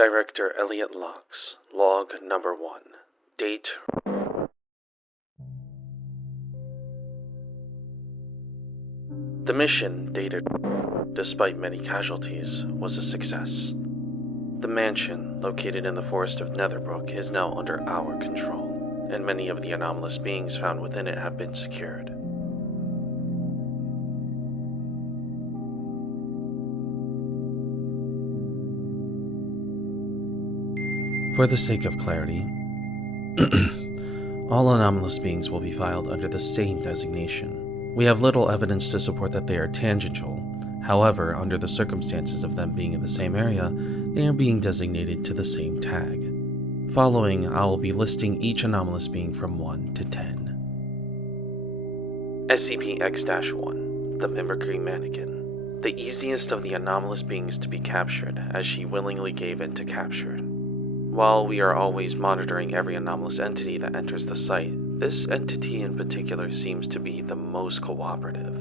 Director Elliot Locks, Log Number 1. Date. The mission, dated despite many casualties, was a success. The mansion, located in the forest of Netherbrook, is now under our control, and many of the anomalous beings found within it have been secured. For the sake of clarity, all anomalous beings will be filed under the same designation. We have little evidence to support that they are tangential. However, under the circumstances of them being in the same area, they are being designated to the same tag. Following, I will be listing each anomalous being from 1 to 10. SCP-X-1, the Mimicry Mannequin. The easiest of the anomalous beings to be captured, as she willingly gave in to capture. While we are always monitoring every anomalous entity that enters the site, this entity in particular seems to be the most cooperative.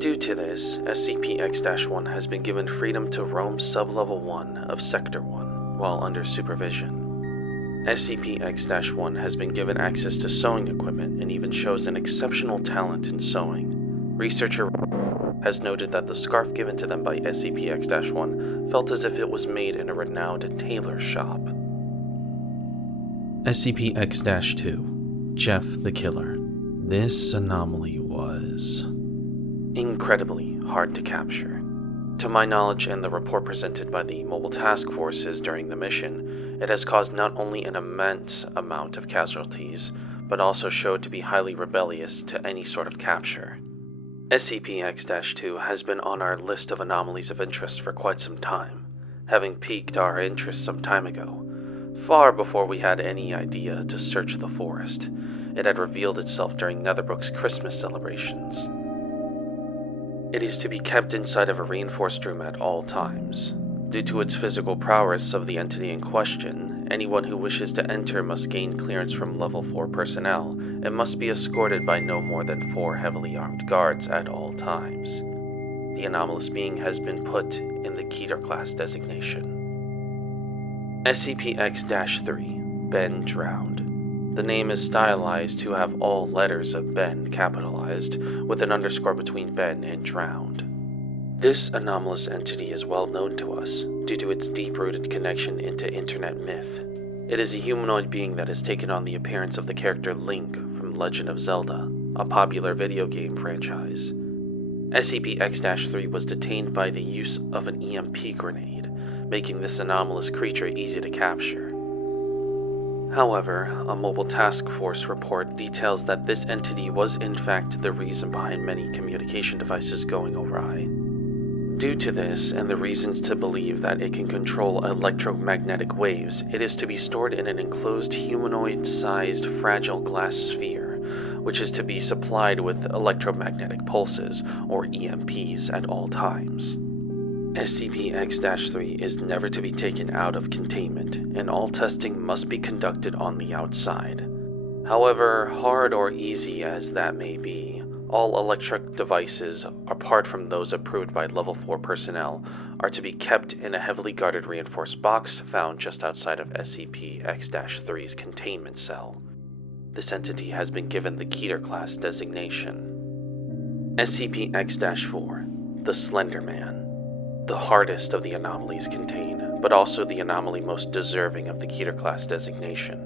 Due to this, SCP-X-1 has been given freedom to roam Sub-Level 1 of Sector 1 while under supervision. SCP-X-1 has been given access to sewing equipment and even shows an exceptional talent in sewing. Researcher has noted that the scarf given to them by SCP-X-1 felt as if it was made in a renowned tailor shop. SCP-X-2, Jeff the Killer. This anomaly was incredibly hard to capture. To my knowledge and the report presented by the mobile task forces during the mission, it has caused not only an immense amount of casualties, but also showed to be highly rebellious to any sort of capture. SCP-X-2 has been on our list of anomalies of interest for quite some time, having piqued our interest some time ago. Far before we had any idea to search the forest, it had revealed itself during Netherbrook's Christmas celebrations. It is to be kept inside of a reinforced room at all times. Due to its physical prowess of the entity in question, anyone who wishes to enter must gain clearance from Level 4 personnel and must be escorted by no more than 4 heavily armed guards at all times. The anomalous being has been put in the Keter class designation. SCP-X-3, Ben Drowned. The name is stylized to have all letters of Ben capitalized, with an underscore between Ben and Drowned. This anomalous entity is well known to us, due to its deep-rooted connection into internet myth. It is a humanoid being that has taken on the appearance of the character Link from Legend of Zelda, a popular video game franchise. SCP-X-3 was detained by the use of an EMP grenade, making this anomalous creature easy to capture. However, a mobile task force report details that this entity was in fact the reason behind many communication devices going awry. Due to this, and the reasons to believe that it can control electromagnetic waves, it is to be stored in an enclosed humanoid-sized fragile glass sphere, which is to be supplied with electromagnetic pulses, or EMPs, at all times. SCP-X-3 is never to be taken out of containment, and all testing must be conducted on the outside. However, hard or easy as that may be, all electric devices, apart from those approved by Level 4 personnel, are to be kept in a heavily guarded reinforced box found just outside of SCP-X-3's containment cell. This entity has been given the Keter class designation. SCP-X-4, the Slender Man. The hardest of the anomalies contained, but also the anomaly most deserving of the Keter class designation.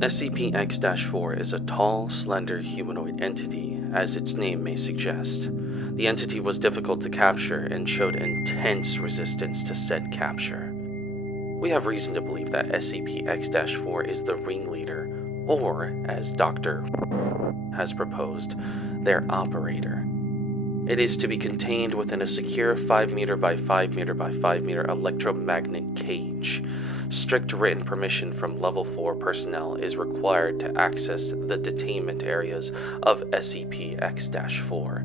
SCP-X-4 is a tall, slender humanoid entity, as its name may suggest. The entity was difficult to capture and showed intense resistance to said capture. We have reason to believe that SCP-X-4 is the ringleader, or, as Dr. has proposed, their operator. It is to be contained within a secure 5 meter by 5 meter by 5 meter electromagnet cage. Strict written permission from Level 4 personnel is required to access the detainment areas of SCP-X-4,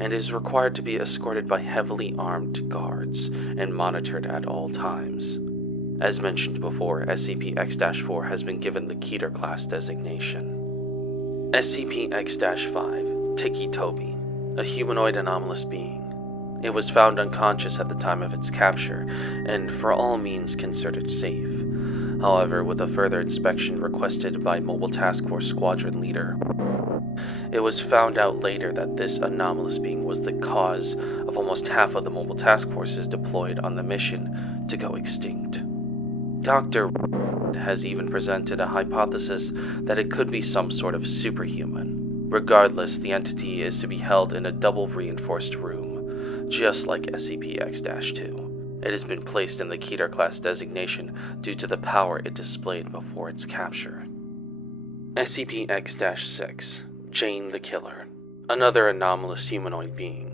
and is required to be escorted by heavily armed guards and monitored at all times. As mentioned before, SCP-X-4 has been given the Keter class designation. SCP-X-5, Tiki Toby, a humanoid anomalous being. It was found unconscious at the time of its capture, and for all means considered safe. However, with a further inspection requested by Mobile Task Force Squadron Leader, it was found out later that this anomalous being was the cause of almost half of the Mobile Task Forces deployed on the mission to go extinct. Dr. has even presented a hypothesis that it could be some sort of superhuman. Regardless, the entity is to be held in a double-reinforced room, just like SCP-X-2. It has been placed in the Keter class designation due to the power it displayed before its capture. SCP-X-6, Jane the Killer, another anomalous humanoid being.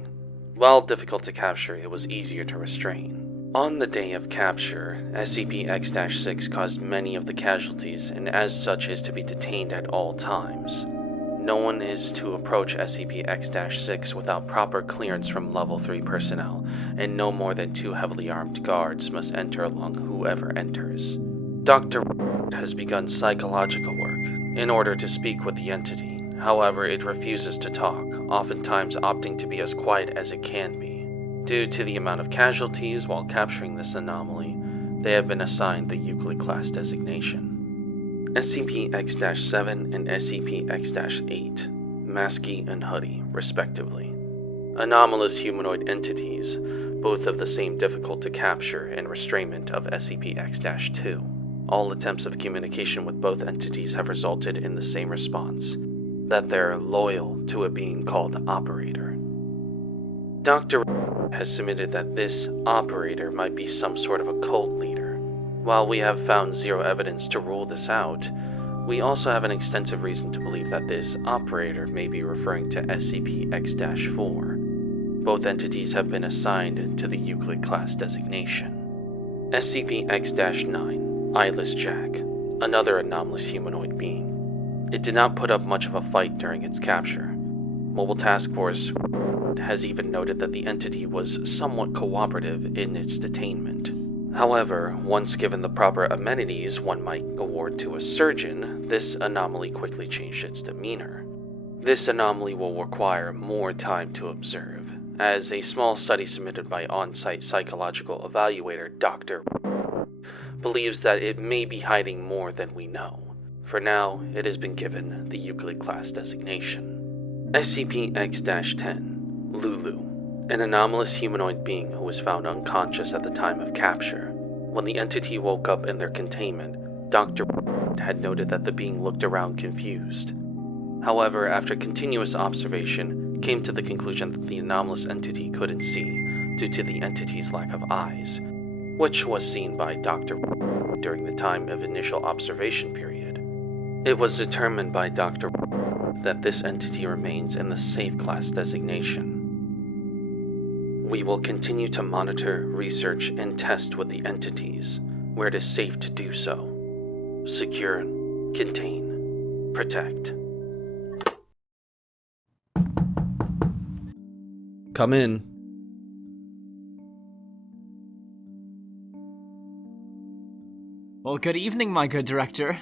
While difficult to capture, it was easier to restrain. On the day of capture, SCP-X-6 caused many of the casualties and as such is to be detained at all times. No one is to approach SCP-X-6 without proper clearance from Level 3 personnel, and no more than 2 heavily armed guards must enter along whoever enters. Dr. has begun psychological work in order to speak with the entity. However, it refuses to talk, oftentimes opting to be as quiet as it can be. Due to the amount of casualties while capturing this anomaly, they have been assigned the Euclid class designation. SCP-X-7 and SCP-X-8, Masky and Huddy, respectively. Anomalous humanoid entities, both of the same difficult to capture and restrainment of SCP-X-2. All attempts of communication with both entities have resulted in the same response, that they're loyal to a being called Operator. Dr. has submitted that this Operator might be some sort of a cult leader. While we have found zero evidence to rule this out, we also have an extensive reason to believe that this Operator may be referring to SCP-X-4. Both entities have been assigned to the Euclid class designation. SCP-X-9, Eyeless Jack, another anomalous humanoid being. It did not put up much of a fight during its capture. Mobile Task Force has even noted that the entity was somewhat cooperative in its detainment. However, once given the proper amenities one might award to a surgeon, this anomaly quickly changed its demeanor. This anomaly will require more time to observe, as a small study submitted by on-site psychological evaluator Dr. believes that it may be hiding more than we know. For now, it has been given the Euclid class designation. SCP-X-10, Lulu, an anomalous humanoid being who was found unconscious at the time of capture. When the entity woke up in their containment, Dr. had noted that the being looked around confused. However, after continuous observation, came to the conclusion that the anomalous entity couldn't see due to the entity's lack of eyes, which was seen by Dr. during the time of initial observation period. It was determined by Dr. that this entity remains in the Safe Class designation. We will continue to monitor, research, and test with the entities where it is safe to do so. Secure, contain, protect. Come in. Well, good evening, my good director.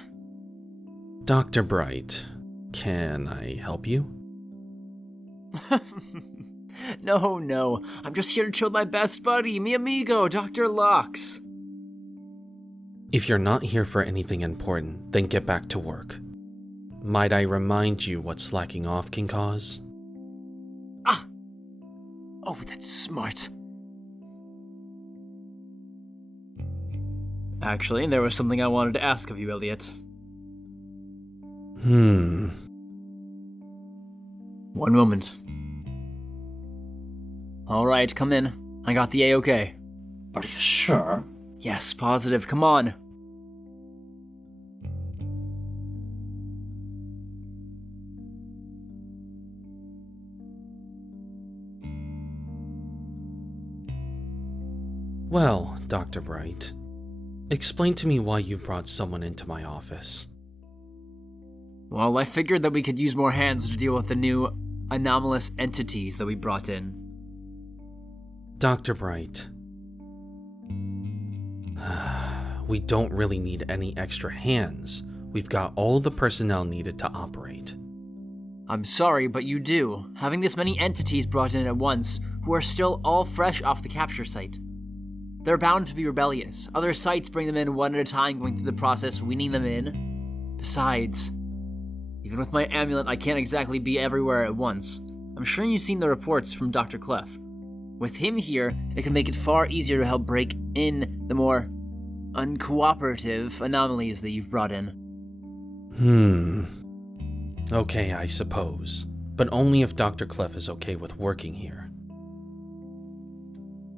Dr. Bright, can I help you? No, I'm just here to chill with my best buddy, mi amigo, Dr. Locks. If you're not here for anything important, then get back to work. Might I remind you what slacking off can cause? Oh, that's smart. Actually, there was something I wanted to ask of you, Elliot. One moment. Alright, come in. I got the A-OK. Are you sure? Yes, positive. Come on. Well, Dr. Bright, explain to me why you've brought someone into my office. Well, I figured that we could use more hands to deal with the new anomalous entities that we brought in. Dr. Bright, we don't really need any extra hands. We've got all the personnel needed to operate. I'm sorry, but you do. Having this many entities brought in at once who are still all fresh off the capture site. They're bound to be rebellious. Other sites bring them in one at a time, going through the process, weaning them in. Besides, even with my amulet, I can't exactly be everywhere at once. I'm sure you've seen the reports from Dr. Clef. With him here, it can make it far easier to help break in the more uncooperative anomalies that you've brought in. Okay, I suppose. But only if Dr. Clef is okay with working here.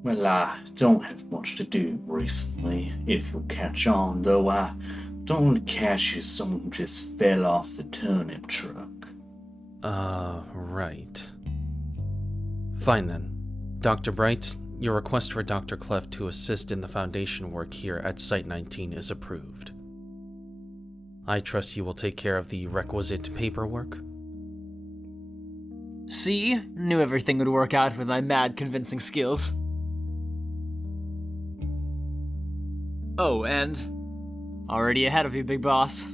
Well, I don't have much to do recently. If you'll catch on, though, I don't want to catch you someone who just fell off the turnip truck. Right. Fine then. Dr. Bright, your request for Dr. Clef to assist in the Foundation work here at Site 19 is approved. I trust you will take care of the requisite paperwork? See? Knew everything would work out with my mad convincing skills. Oh, and already ahead of you, big boss.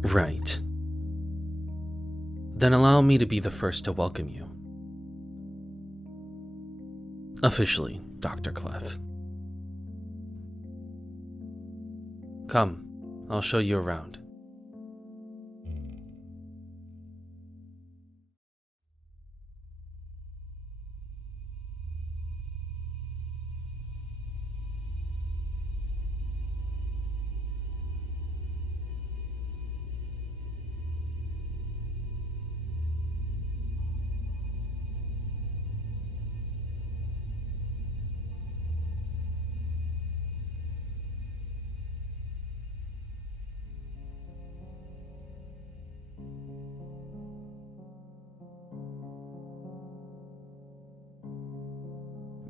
Right. Then allow me to be the first to welcome you. Officially, Dr. Clef. Come, I'll show you around.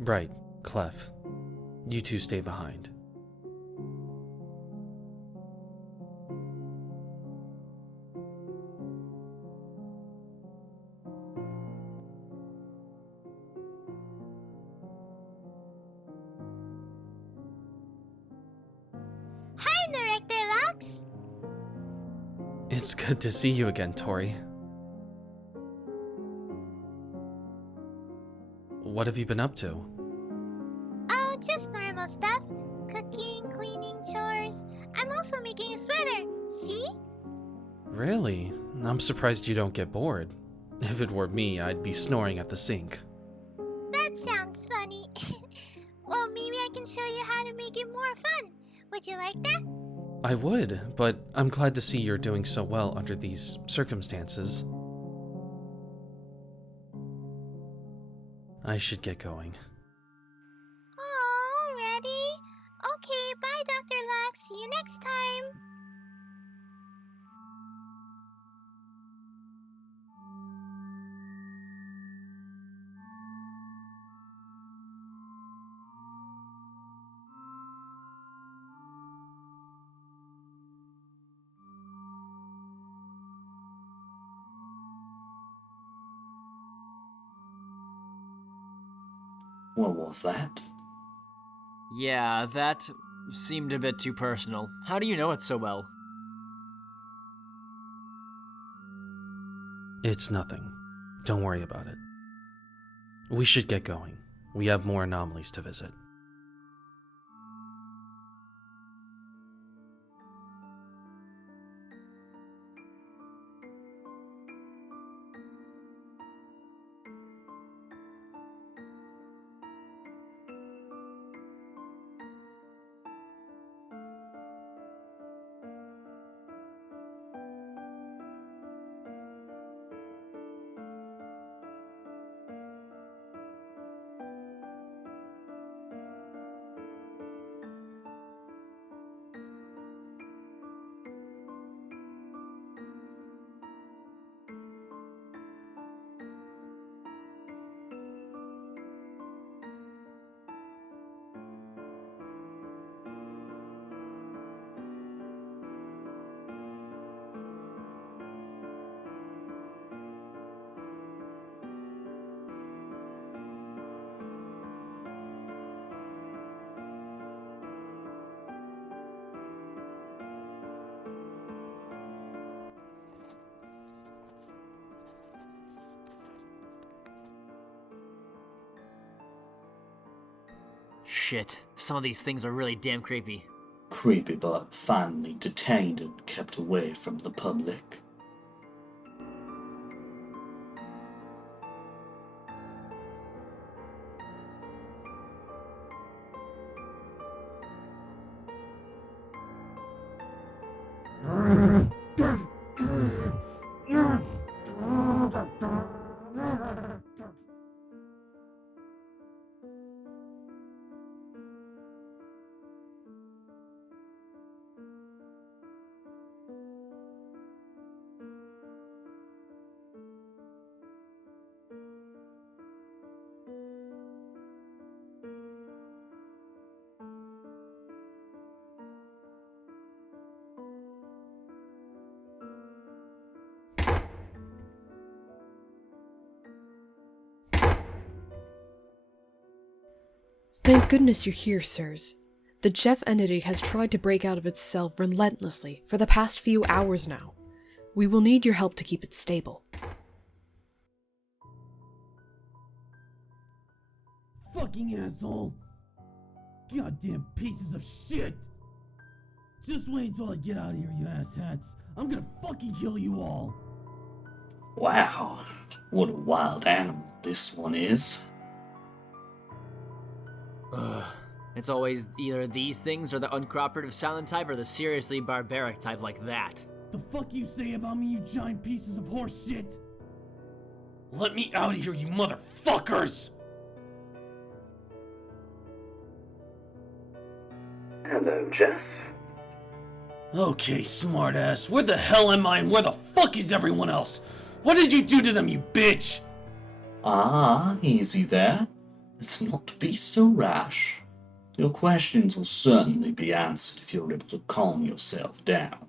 Bright, Clef, you two stay behind. Hi, Director Lux! It's good to see you again, Tori. What have you been up to? Oh, just normal stuff. Cooking, cleaning, chores. I'm also making a sweater. See? Really? I'm surprised you don't get bored. If it were me, I'd be snoring at the sink. That sounds funny. Well, maybe I can show you how to make it more fun. Would you like that? I would, but I'm glad to see you're doing so well under these circumstances. I should get going. Oh, already? Okay, bye, Dr. Lux. See you next time. What was that? Yeah, that seemed a bit too personal. How do you know it so well? It's nothing. Don't worry about it. We should get going. We have more anomalies to visit. shit. Some of these things are really damn creepy. Creepy but finally detained and kept away from the public. Thank goodness you're here, sirs. The Jeff entity has tried to break out of its cell relentlessly for the past few hours now. We will need your help to keep it stable. Fucking asshole! Goddamn pieces of shit! Just wait until I get out of here, you asshats. I'm gonna fucking kill you all! Wow, what a wild animal this one is. Ugh. It's always either these things or the uncooperative silent type or the seriously barbaric type like that. The fuck you say about me, you giant pieces of horse shit? Let me out of here, you motherfuckers! Hello, Jeff. Okay, smartass, where the hell am I and where the fuck is everyone else? What did you do to them, you bitch? Ah, easy there. Let's not be so rash. Your questions will certainly be answered if you're able to calm yourself down.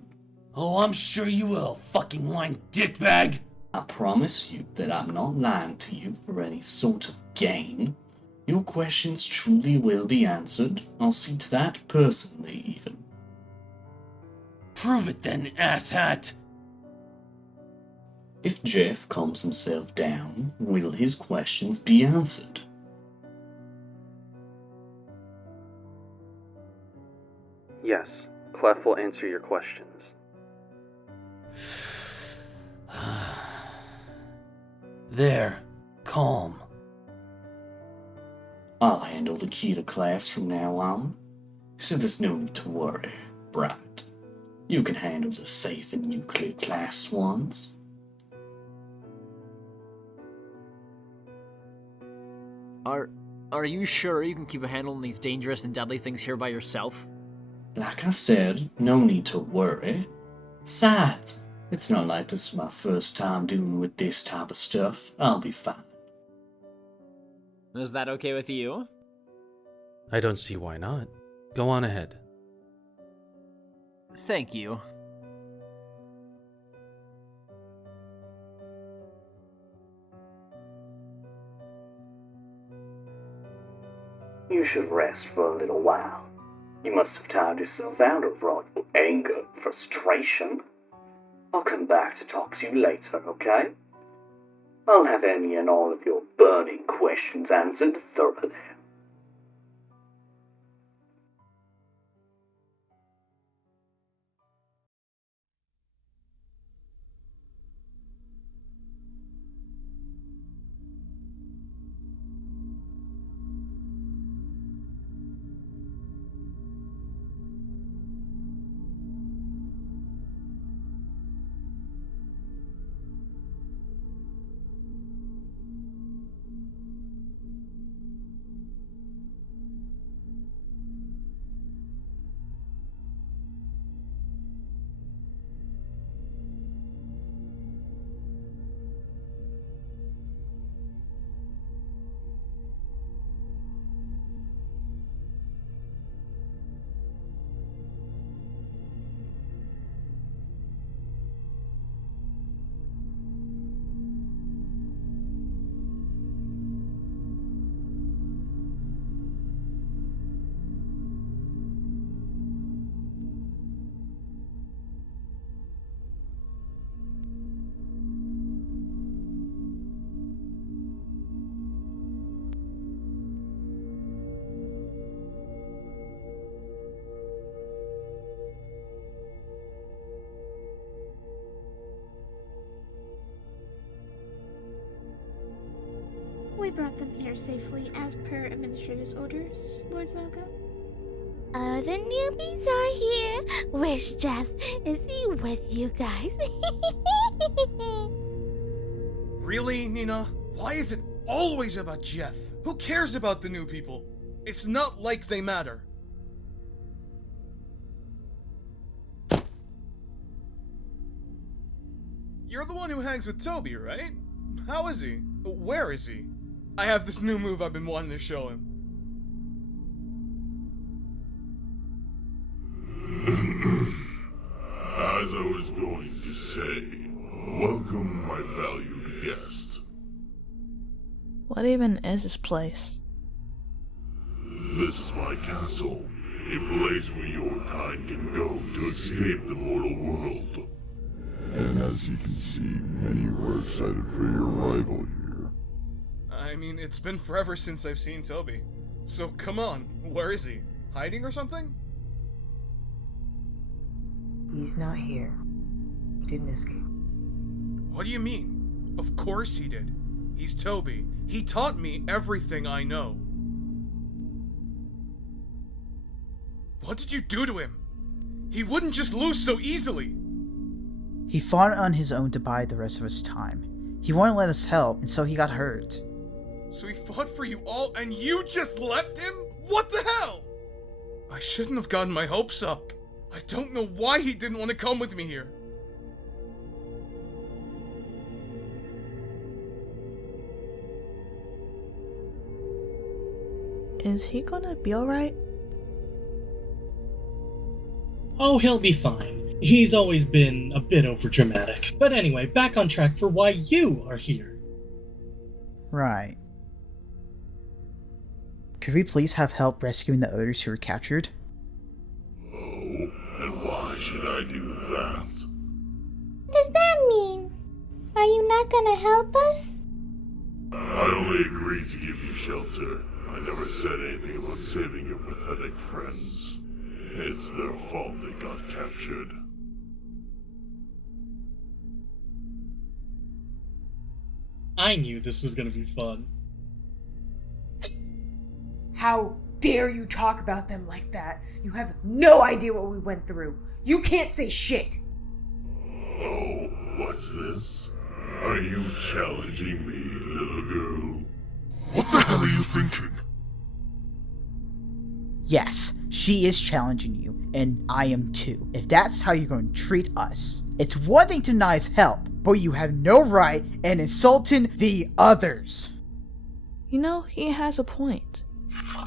Oh, I'm sure you will, fucking lying dickbag! I promise you that I'm not lying to you for any sort of gain. Your questions truly will be answered. I'll see to that personally, even. Prove it then, asshat! If Jeff calms himself down, will his questions be answered? Yes, Clef will answer your questions. There, calm. I'll handle the key to class from now on, so there's no need to worry, Bright. You can handle the safe and nuclear class ones. Are you sure you can keep a handle on these dangerous and deadly things here by yourself? Like I said, no need to worry. Besides, it's not like this is my first time dealing with this type of stuff. I'll be fine. Is that okay with you? I don't see why not. Go on ahead. Thank you. You should rest for a little while. You must have tired yourself out over all your anger, frustration. I'll come back to talk to you later, okay? I'll have any and all of your burning questions answered thoroughly. We brought them here safely as per administrator's orders, Lord Zaga. Oh, the newbies are here. Where's Jeff? Is he with you guys? Really, Nina? Why is it always about Jeff? Who cares about the new people? It's not like they matter. You're the one who hangs with Toby, right? How is he? Where is he? I have this new move I've been wanting to show him. As I was going to say, welcome my valued guest. What even is this place? This is my castle, a place where your kind can go to escape the mortal world. And as you can see, many were excited for your arrival here. I mean, it's been forever since I've seen Toby. So come on, where is he? Hiding or something? He's not here. He didn't escape. What do you mean? Of course he did. He's Toby. He taught me everything I know. What did you do to him? He wouldn't just lose so easily. He fought on his own to buy the rest of his time. He wouldn't let us help, and so he got hurt. So he fought for you all, and you just left him? What the hell? I shouldn't have gotten my hopes up. I don't know why he didn't want to come with me here. Is he gonna be alright? Oh, he'll be fine. He's always been a bit overdramatic. But anyway, back on track for why you are here. Right. Could we please have help rescuing the others who were captured? Oh, and why should I do that? What does that mean? Are you not gonna help us? I only agreed to give you shelter. I never said anything about saving your pathetic friends. It's their fault they got captured. I knew this was gonna be fun. How dare you talk about them like that? You have no idea what we went through. You can't say shit. Oh, what's this? Are you challenging me, little girl? What the hell are you thinking? Yes, she is challenging you, and I am too. If that's how you're going to treat us. It's one thing to deny us help, but you have no right in insulting the others. You know, he has a point.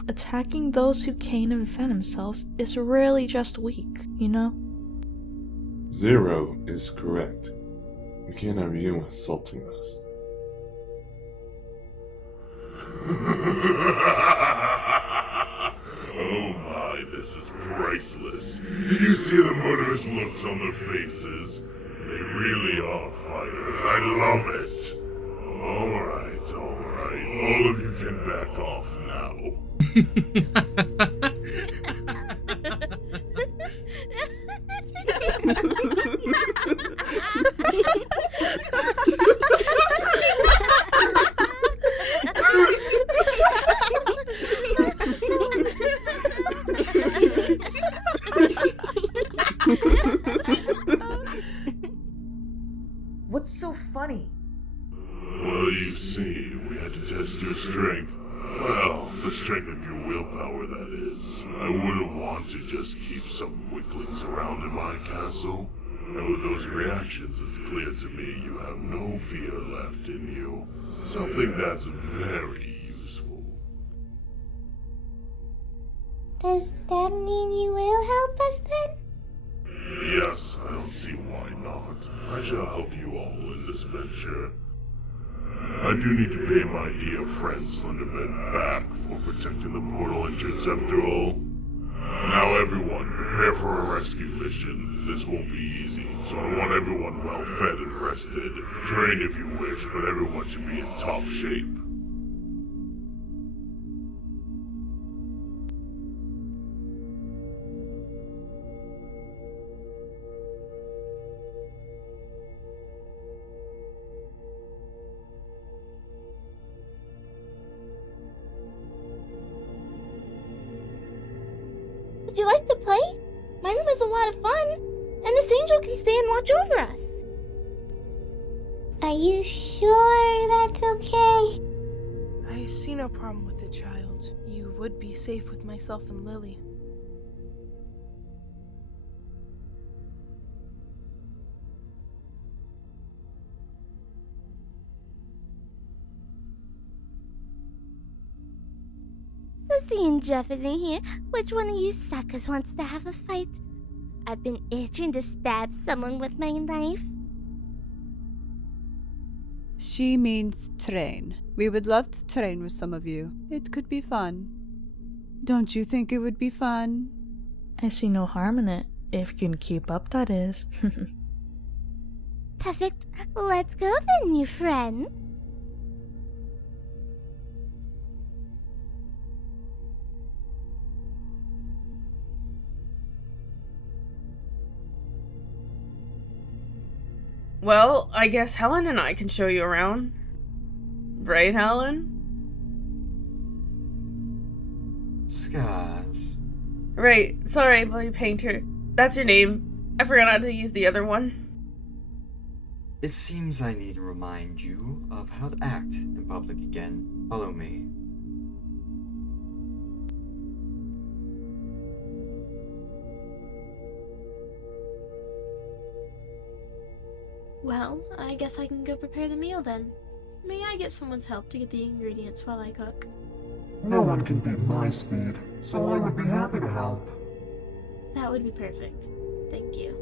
Attacking those who can't defend themselves is really just weak, you know? Zero is correct. We can't have you insulting us. Oh my, this is priceless. Did you see the murderous looks on their faces? They really are fighters. I love it. Alright. All of you can back off now. What's so funny? Well, you see, we had to test your strength. Well, the strength of your willpower, that is. I wouldn't want to just keep some weaklings around in my castle. And with those reactions, it's clear to me you have no fear left in you. Something that's very useful. Does that mean you will help us then? Yes, I don't see why not. I shall help you all in this venture. I do need to pay my dear friend Slenderman back for protecting the portal entrance after all. Now everyone, prepare for a rescue mission. This won't be easy, so I want everyone well fed and rested. Trained if you wish, but everyone should be in top shape. like to play. My room is a lot of fun, and this angel can stay and watch over us. Are you sure that's okay? I see no problem with it, child. You would be safe with myself and Lily. So seeing Jeff isn't here, which one of you suckers wants to have a fight? I've been itching to stab someone with my knife. She means train. We would love to train with some of you. It could be fun. Don't you think it would be fun? I see no harm in it, if you can keep up, that is. Perfect. Let's go then, new friend. Well, I guess Helen and I can show you around. Right, Helen? Skaz. Right, sorry, Bloody Painter. That's your name. I forgot how to use the other one. It seems I need to remind you of how to act in public again. Follow me. Well, I guess I can go prepare the meal then. May I get someone's help to get the ingredients while I cook? No one can beat my speed, so I would be happy to help. That would be perfect. Thank you.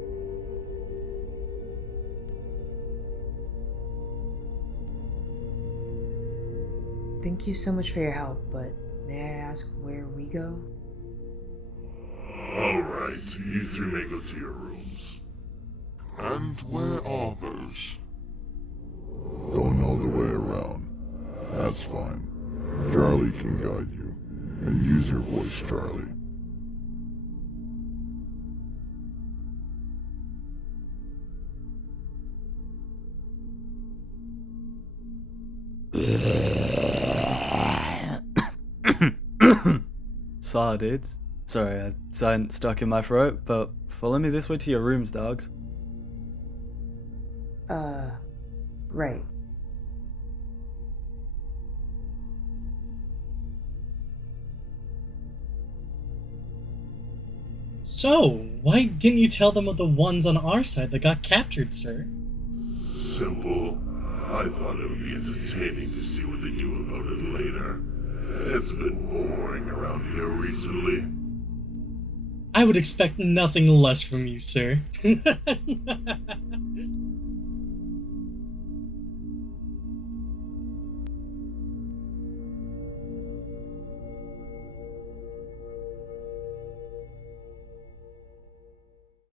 Thank you so much for your help, but may I ask where we go? Alright, you three may go to your rooms. And where are those? Don't know the way around. That's fine. Charlie can guide you. And use your voice, Charlie. Sorry, dudes. Sorry, something stuck in my throat, but follow me this way to your rooms, dogs. Right. So, why didn't you tell them of the ones on our side that got captured, sir? Simple. I thought it would be entertaining to see what they do about it later. It's been boring around here recently. I would expect nothing less from you, sir.